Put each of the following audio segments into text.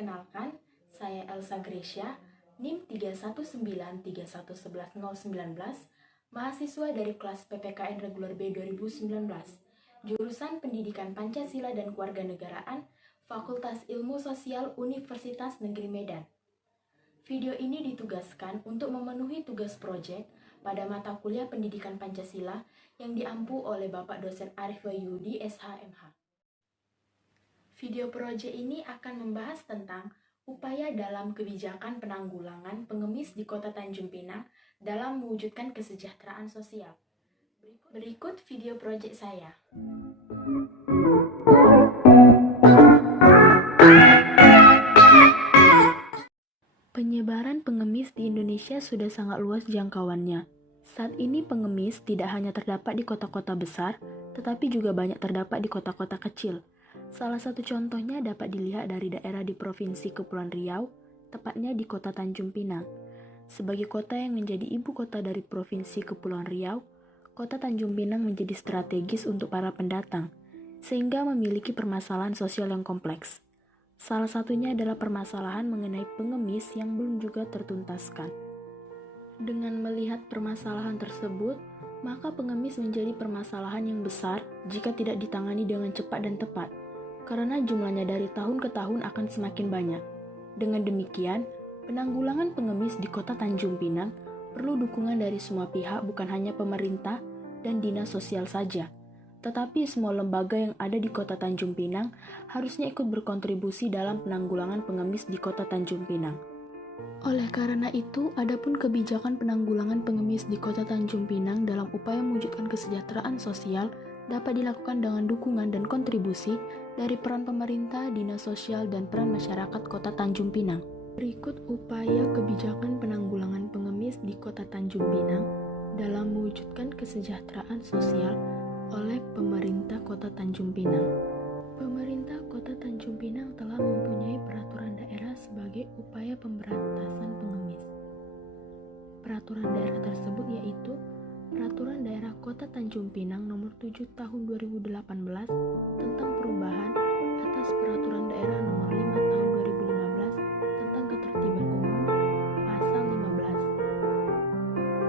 Perkenalkan, saya Elsa Gracia, NIM 31931111019, mahasiswa dari kelas PPKN Reguler B 2019, jurusan Pendidikan Pancasila dan Kewarganegaraan, Fakultas Ilmu Sosial Universitas Negeri Medan. Video ini ditugaskan untuk memenuhi tugas proyek pada mata kuliah Pendidikan Pancasila yang diampu oleh Bapak Dosen Arif Wahyudi, SHMH. Video proyek ini akan membahas tentang upaya dalam kebijakan penanggulangan pengemis di Kota Tanjung Pinang dalam mewujudkan kesejahteraan sosial. Berikut video proyek saya. Penyebaran pengemis di Indonesia sudah sangat luas jangkauannya. Saat ini pengemis tidak hanya terdapat di kota-kota besar, tetapi juga banyak terdapat di kota-kota kecil. Salah satu contohnya dapat dilihat dari daerah di Provinsi Kepulauan Riau, tepatnya di Kota Tanjung Pinang. Sebagai kota yang menjadi ibu kota dari Provinsi Kepulauan Riau, Kota Tanjung Pinang menjadi strategis untuk para pendatang, sehingga memiliki permasalahan sosial yang kompleks. Salah satunya adalah permasalahan mengenai pengemis yang belum juga tertuntaskan. Dengan melihat permasalahan tersebut, maka pengemis menjadi permasalahan yang besar jika tidak ditangani dengan cepat dan tepat, karena jumlahnya dari tahun ke tahun akan semakin banyak. Dengan demikian, penanggulangan pengemis di Kota Tanjung Pinang perlu dukungan dari semua pihak, bukan hanya pemerintah dan dinas sosial saja, tetapi semua lembaga yang ada di Kota Tanjung Pinang harusnya ikut berkontribusi dalam penanggulangan pengemis di Kota Tanjung Pinang. Oleh karena itu, adapun kebijakan penanggulangan pengemis di Kota Tanjung Pinang dalam upaya mewujudkan kesejahteraan sosial dapat dilakukan dengan dukungan dan kontribusi dari peran pemerintah, dinas sosial, dan peran masyarakat Kota Tanjung Pinang. Berikut upaya kebijakan penanggulangan pengemis di Kota Tanjung Pinang dalam mewujudkan kesejahteraan sosial oleh pemerintah Kota Tanjung Pinang. Pemerintah Kota Tanjung Pinang telah mempunyai peraturan daerah sebagai upaya pemberantasan pengemis. Peraturan daerah tersebut yaitu Peraturan Daerah Kota Tanjung Pinang Nomor 7 Tahun 2018 tentang perubahan atas Peraturan Daerah Nomor 5 Tahun 2015 tentang Ketertiban Umum Pasal 15.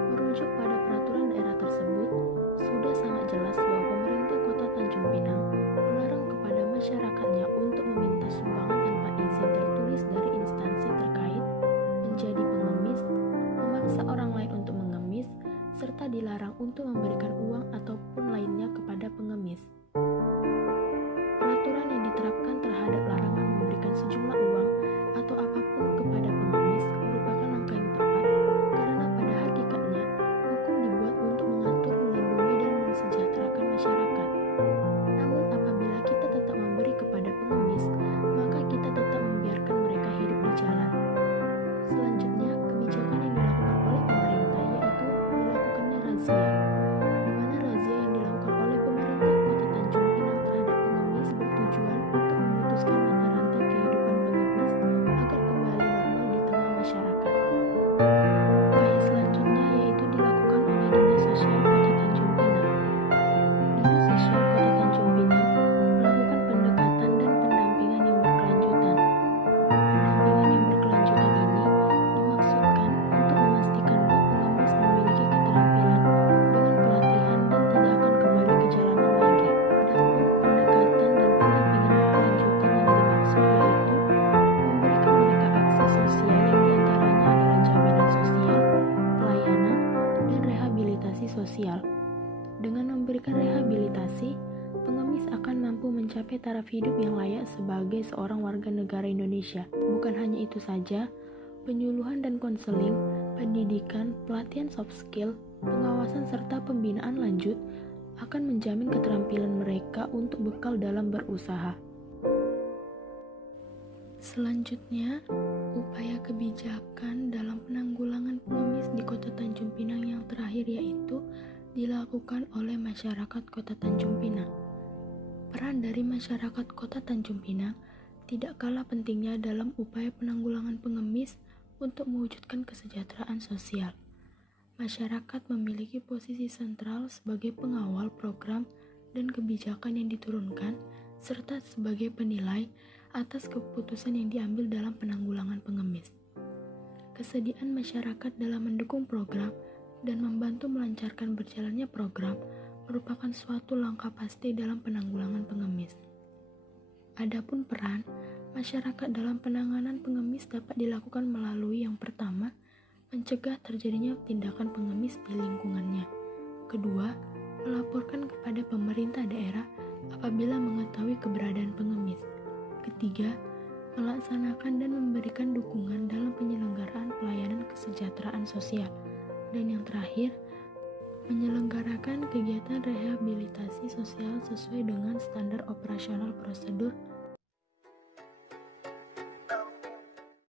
Merujuk pada peraturan daerah tersebut, sudah sangat jelas bahwa pemerintah Kota Tanjung Pinang melarang kepada masyarakatnya untuk meminta sumbangan tanpa izin tertulis dari instansi terkait, menjadi pengemis, memaksa orang lain untuk mengemis, serta dilarang untuk memberikan uang ataupun lainnya kepada pengemis. Peraturan yang diterapkan terhadap larangan memberikan sejumlah uang atau apapun kepada pengemis merupakan langkah yang tepat, karena pada hakikatnya hukum dibuat untuk mengatur, melindungi, dan mensejahterakan masyarakat. Namun apabila kita tetap memberi kepada pengemis, maka kita tetap membiarkan mereka hidup di jalan. Selanjutnya, kebijakan yang dilakukan oleh pemerintah yaitu dilakukannya razia, di mana razia yang dilakukan oleh pemerintah Kota Tanjung Pinang terhadap pengemis bertujuan untuk memutuskan mata rantai kehidupan pengemis agar kembali normal di tengah masyarakat. Upaya selanjutnya yaitu dilakukan oleh Dinas Sosial Kota Tanjung Pinang. Dinas Sosial Kota Tanjung Pinang melakukan pendekatan dan pendampingan yang berkelanjutan. Pendampingan yang berkelanjutan ini dimaksudkan untuk memastikan bahwa pengemis memiliki keterampilan dengan pelatihan dan tidak akan kembali ke jalanan lagi. Adapun pendekatan dan pendampingan berkelanjutan yang dimaksud yaitu memberikan mereka akses sosial yang diantaranya adalah jaminan sosial, pelayanan, dan rehabilitasi sosial. Dengan memberikan rehabilitasi, pengemis akan mampu mencapai taraf hidup yang layak sebagai seorang warga negara Indonesia. Bukan hanya itu saja, penyuluhan dan konseling, pendidikan, pelatihan soft skill, pengawasan serta pembinaan lanjut akan menjamin keterampilan mereka untuk bekal dalam berusaha. Selanjutnya, upaya kebijakan dalam penanggulangan pengemis di Kota Tanjung Pinang yang terakhir yaitu dilakukan oleh masyarakat Kota Tanjung Pinang. Peran dari masyarakat Kota Tanjung Pinang tidak kalah pentingnya dalam upaya penanggulangan pengemis untuk mewujudkan kesejahteraan sosial. Masyarakat memiliki posisi sentral sebagai pengawal program dan kebijakan yang diturunkan, serta sebagai penilai atas keputusan yang diambil dalam penanggulangan pengemis. Kesediaan masyarakat dalam mendukung program dan membantu melancarkan berjalannya program merupakan suatu langkah pasti dalam penanggulangan pengemis. Adapun peran masyarakat dalam penanganan pengemis dapat dilakukan melalui yang pertama, mencegah terjadinya tindakan pengemis di lingkungannya. Kedua, melaporkan kepada pemerintah daerah apabila mengetahui keberadaan pengemis. Ketiga, melaksanakan dan memberikan dukungan dalam penyelenggaraan pelayanan kesejahteraan sosial. Dan yang terakhir, menyelenggarakan kegiatan rehabilitasi sosial sesuai dengan standar operasional prosedur